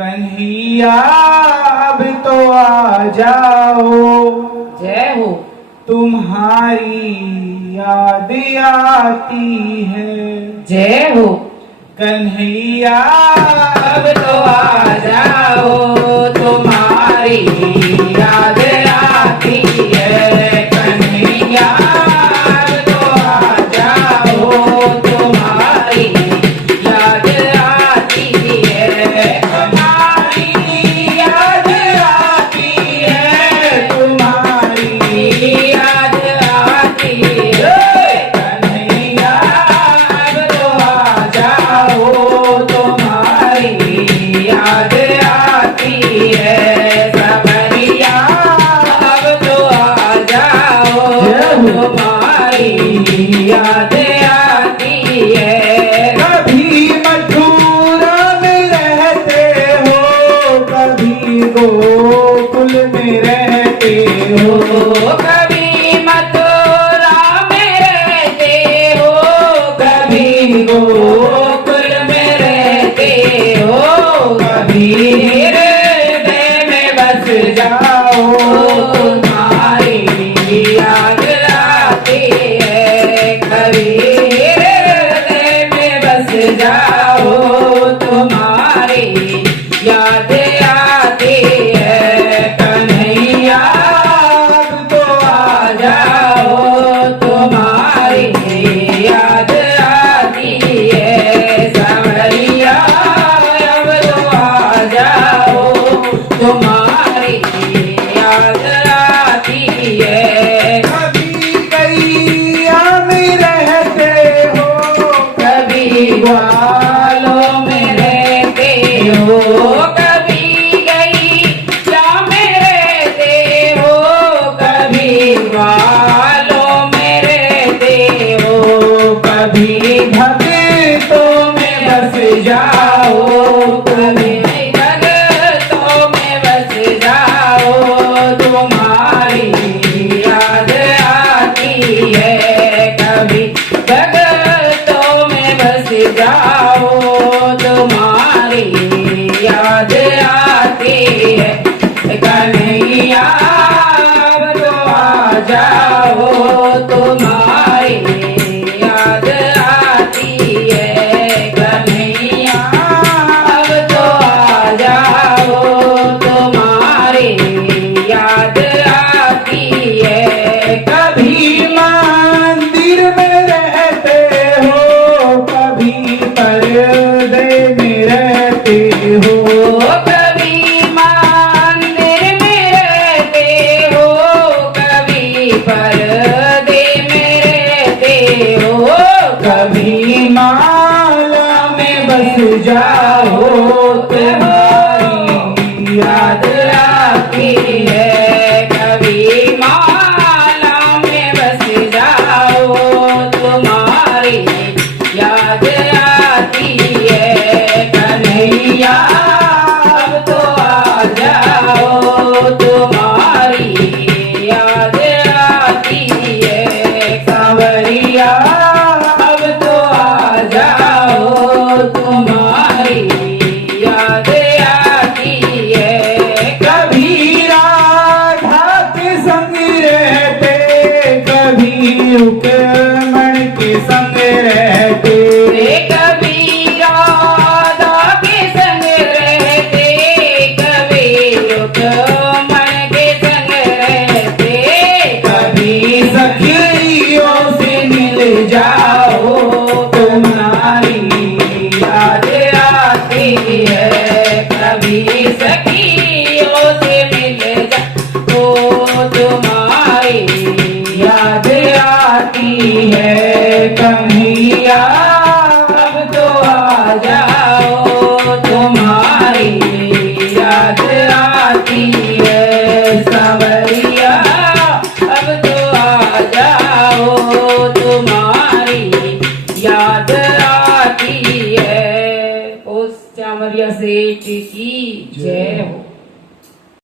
कन्हैया अब तो आ जाओ, जय हो। तुम्हारी याद आती है। जय हो। कन्हैया अब तो आ जाओ, तुम्हारी याद आती है। कन्हैया अब तो आ जाओ, तुम्हारी याद आती है। तुम्हारी याद आती है, तुम्हारी याद आती है। कन्हैया अब तो आ जाओ, तुम्हारी याद आती है। सबरिया अब तो आ जाओ, तुम्हारी याद आती है। कभी मथुरा में रहते हो, कभी गोकुल में रहते हो। कभी मथुरा में रहते हो, कभी गोकुल में रहते हो। कभी हृदय में बस जाओ, तुम्हारी याद आती है। कभी हृदय में बस जाओ, तुम्हारी याद आती है। कन्हैया अब तो आ जाओ, तुम्हारी याद आती है। सांवरिया अब तो आ जाओ, तुम्हारी याद आती है। कभी गैया में रहते हो, कभी ग्वालों में रहते हो। कभी गैया में रहते हो, कभी ग्वालों में रहते हो। कभी भक्तों में बस जाओ, कभी भक्तों में बस जाओ। तुम्हारी याद आती है। कभी भक्तों में बस जाओ, तुम्हारी याद आती है। कन्हैया अब तो आ जाओ, तुम्हारी याद आती है। कन्हैया अब तो आ जाओ, तुम्हारी याद आती है। कभी मंदिर में रहते हो, कभी पर्दे में रहते हो। कभी मंदिर में रहते हो, कभी पर्दे में रहते हो। कभी माला में बस जाओ, तुम्हारी याद आती है। कभी माला में बस जाओ, तुम्हारी याद आती है। कन्हैया अब तो आ जाओ, तुम्हारी याद आती है। सांवरिया अब तो आ जाओ, तुम्हारी याद आती है। कभी राधा के संग रहते, कभी रुक्मण के संग रहते। कभी राधा के संग रहते, कभी रुक्मण के संग रहते। कभी सखियों से मिल जाओ, तुम्हारी याद आती है। कभी सखियों से मिल जाओ, तुम्हारी याद आती है। कन्हैया अब तो आ जाओ, तुम्हारी याद आती है। सांवरिया अब तो आ जाओ, तुम्हारी याद आती है। उस चामरिया से